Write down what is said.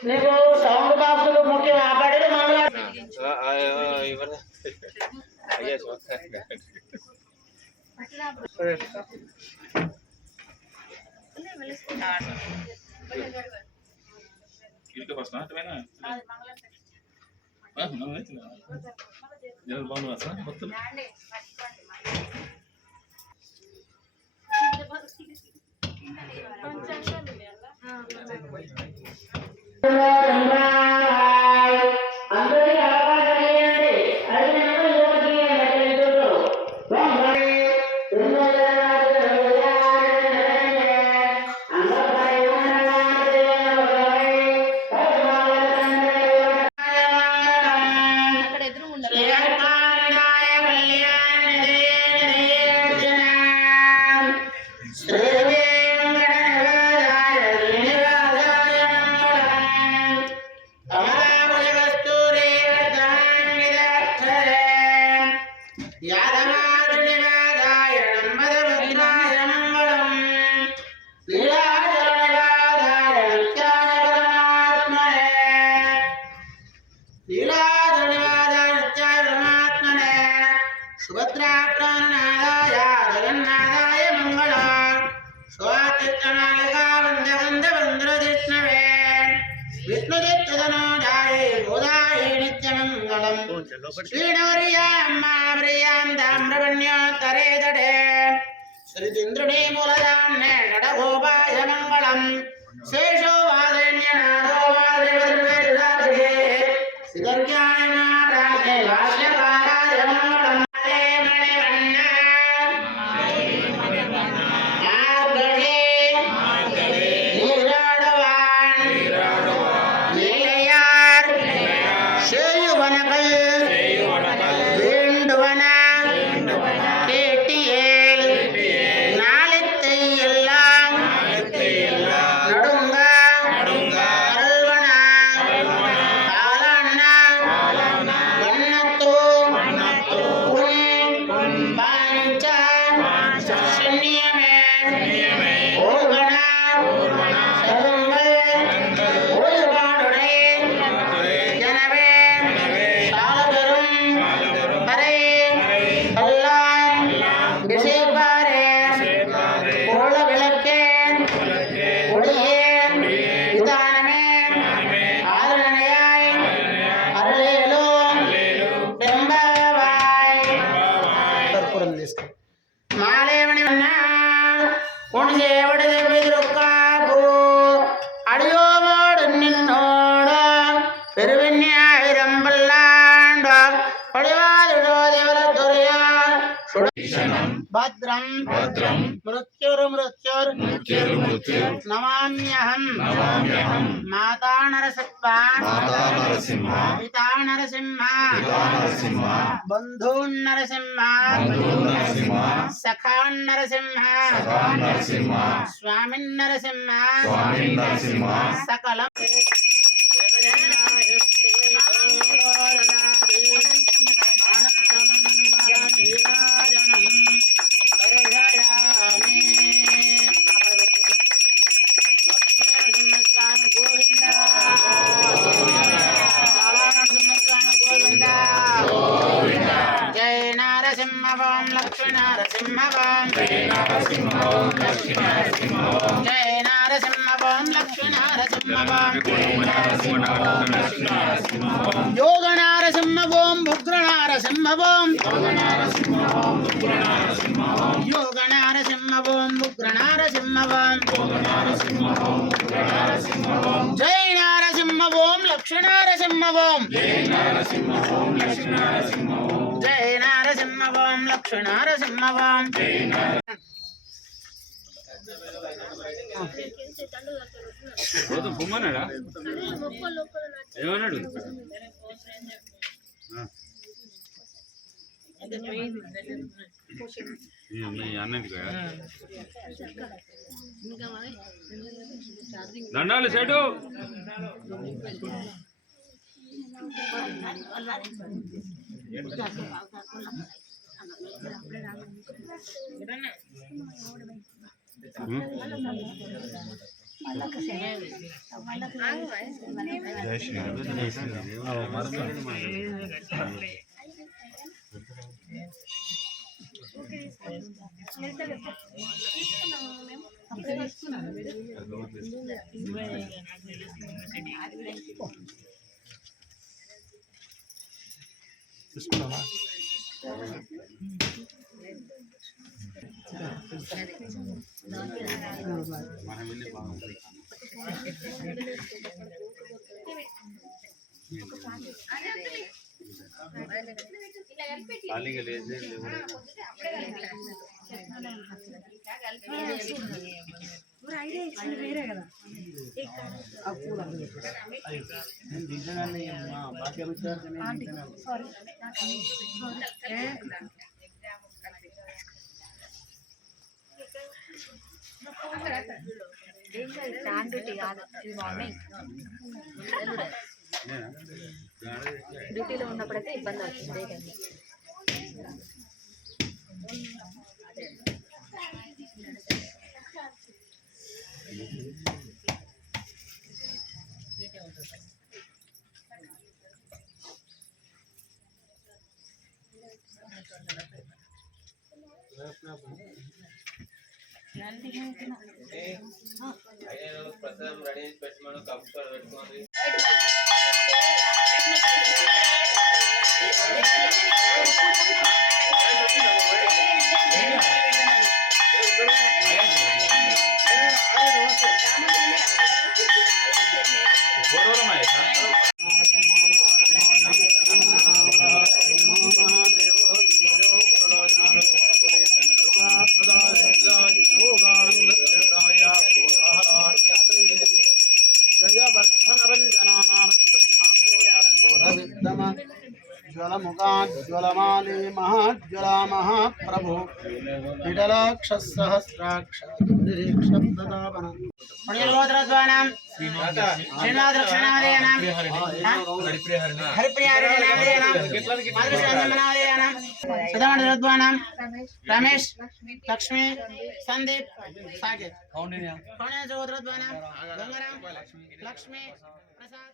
నీకు sound box ముఖ్యం ఆపడేది మంగళ सुभद्रा प्राणनादाय जगन्नाथाय मंगल स्वातित्तनालिका वन्दवन्दवन्द्रजिष्णवे विष्णुजित्तधनुजाय गोदाय नित्यमङ्गलम् श्रीनगर्याम्मा प्रियां ताम्रवण्योत्तरे तटे श्रीचन्द्रुणी मूलधाम्ने षडगोपाय मङ्गलम् शेषो वादन्यनादो वादिवद्वेदाभिः सिदर्ग्यायना प्राज्ञे भाष्यकाराय मङ्गलम् भद्रं भद्रं मृत्युर्मृत्युर् नमाम्यहं माता नरसिंहा पिता नरसिंहा बन्धून् नरसिंहा सखान् नरसिंहा स्वामिन् नरसिंहा सकलं योग नारसिंह ओम उग्र नारसिंह ओम योग नारसिंह ओम उग्र नारसिंह ओम जय नारसिंह ओम लक्ष्मण नारसिंह ओम जय नारसिंह ओम लक्ष्मण नारसिंह ओम ఏమన్నాడు అన్నది దండాలు చెడు డ్యూటీలో ఉన్నప్పుడైతే ఇబ్బంది అవుతుంది. ప్రసాదం రెడీ చేసి పెట్టుకోండి, కప్పు పెట్టుకోండి. ज्वलमुखाज्वलमाले महाज्वला महाप्रभु विडलाक्षसहस्राक्षनिरीक्षब्ददापन पुण्यगोत्रद्वानां श्रीनाथरक्षणादेयानां हरिप्रियारिणादेयानां मातृश्रीनादेयानां सदामण्डलद्वानां रमेश लक्ष्मी संदीप साकेत कौण्डिन्य गोत्रद्वानां गंगाराम लक्ष्मी प्रसाद